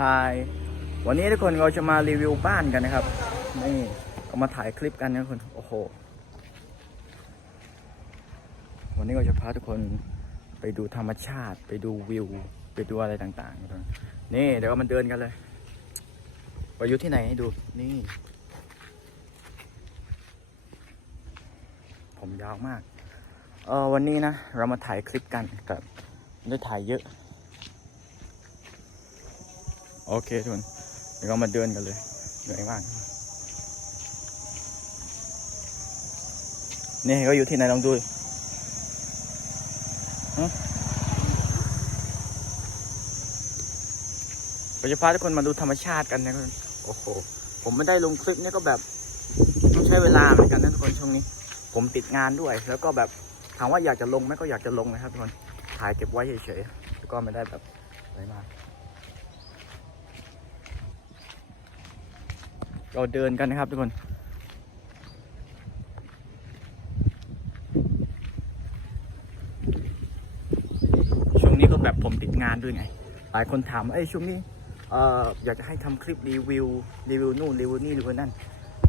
ฮายวันนี้ทุกคนเราจะมารีวิวบ้านกันนะครับนี่เอามาถ่ายคลิปกันนะทุกคนโอ้โหวันนี้เราจะพาทุกคนไปดูธรรมชาติ ไปดูวิว ไปดูอะไรต่างๆทุกคนนี่เดี๋ยวเรามาเดินกันเลยไปอยู่ที่ไหนให้ดูนี่ ผมยาวมากเออวันนี้นะ เรามาถ่ายคลิปกันกับได้ถ่ายเยอะ โอเคทุกคนเดี๋ยวเรามาเดินกันเลยเหนื่อยมาก นี่ก็อยู่ที่ไหนลองดูฮะเราจะพาทุกคนมาดูธรรมชาติกันนะทุกคนโอ้โห ผมไม่ได้ลงคลิปเนี่ยก็แบบต้องใช้เวลาเหมือนกันนะทุกคนช่วงนี้ ผมติดงานด้วย แล้วก็แบบถามว่าอยากจะลงไหมก็อยากจะลงนะครับทุกคน ถ่ายเก็บไว้เฉยๆแล้วก็ไม่ได้แบบอะไรมาก เราเดินกันนะครับทุกคนช่วงนี้ก็แบบผมติดงานด้วยไง หลายคนถามว่าเอ้ยช่วงนี้เอ่ออยากจะให้ทำคลิปรีวิวรีวิวนู่นรีวิวนี่รีวิวนั่น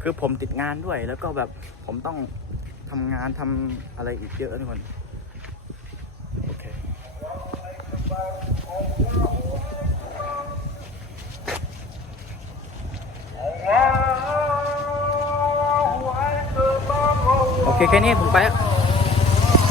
คือผมติดงานด้วยแล้วก็แบบผมต้องทำงานทำอะไรอีกเยอะทุกคน โอเค โอ เคแค่นี้ผมไปแล้ว